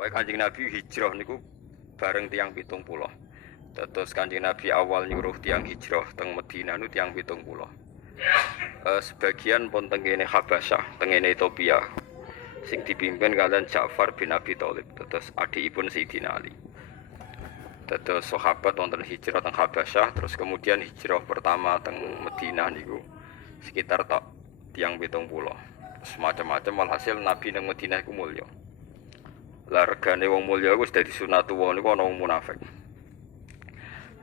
Pokoke Kanjeng Nabi hijrah niku bareng tiyang 70. Terus Kanjeng Nabi awal nyuruh tiyang hijrah teng Madinah niku tiyang 70. Sebagian pun teng kene Habasyah, teng kene Ethiopia. Sing dipimpin kalian Ja'far bin Abi Thalib, terus adikipun Sayyidina Ali. Terus sahabat wonten hijrah teng Habasyah, terus kemudian hijrah pertama teng Madinah niku sekitar tak tiang 70. Semacam-macam walhasil Nabi nang Madinah iku mulya. Lah regane wong mulya iku wis dadi sunatullah niku ana wong munafik.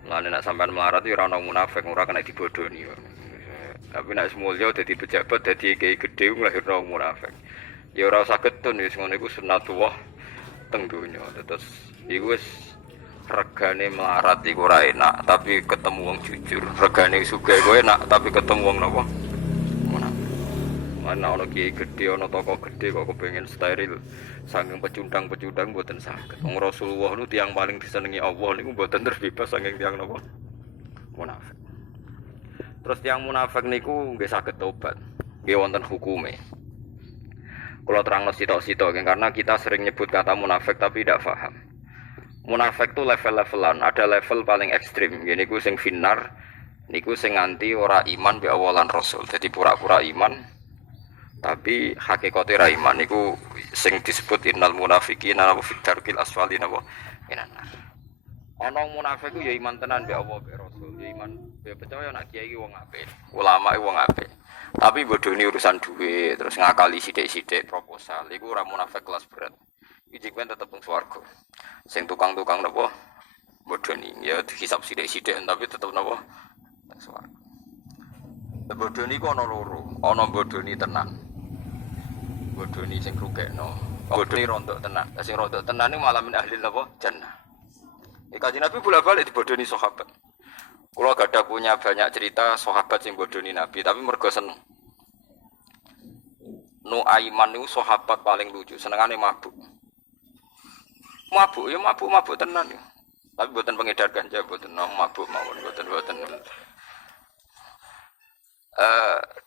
Mulane nek sampean melarat iki ora ana munafik, ora kena dibodoni. Tapi nek mulya dadi pejabat, dadi kiai gedhe nglahirno wong munafik. Ya ora usah ketun wis ngono iku sunatullah teng donya. Terus iku wis regane melarat iku ora enak, tapi ketemu wong jujur. Regane sugih iku enak, tapi ketemu wong napa? Munafik. Mana ana kiai gedhe, ana tokoh gedhe kok kepengin steril. Saking pecundang-pecundang mboten saged. Wong Rasulullah niku tiyang paling disenengi Allah niku mboten terbebas saking tiyang napa? Munafik. Terus tiyang munafik niku nggih saged tobat. Nggih wonten hukume. Kalau terang sitok-sitok, karena kita sering nyebut kata munafik tapi tidak paham. Munafik itu level-levelan, ada level paling ekstrim. Gini ku sing finar, niku sing nganti ora iman bi awalan rasul. Jadi pura-pura iman, tapi hakikate ra iman. Niku sing disebut innal munafiqina wa fid darkil asfali napa inanar. Ana munafik ku ya iman tenan bi Allah bi rasul, ya iman ya percaya nek kiai iki wong apik, ulama iki wong apik. Tapi bodoni urusan duit, terus ngakali sithik-sithik proposal. Iku ora munafik kelas berat. Iki kan tetep nang swarga. Sing tukang-tukang napa bodoni, ya dihisab sithik-sithik tapi tetep napa nang swarga. Bodoni ku ana loro, ana bodoni tenan. Bodoni sing rugekno. Bodoni rontok tenan. Sing rontok tenan niku malah min ahli napa jannah. Kanjeng Nabi bolak-balik dibodoni sahabat. Kalau gak ada punya banyak cerita sahabat sing bodoni Nabi, tapi mergo seneng. Nuaiman itu sahabat paling lucu, senengane mabuk. Mabuk ya mabuk tenan ya. Tapi buatan pengedar ganja, buatan mabuk mawon, buatan.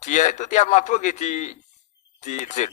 Dia itu tiap mabuk di zir.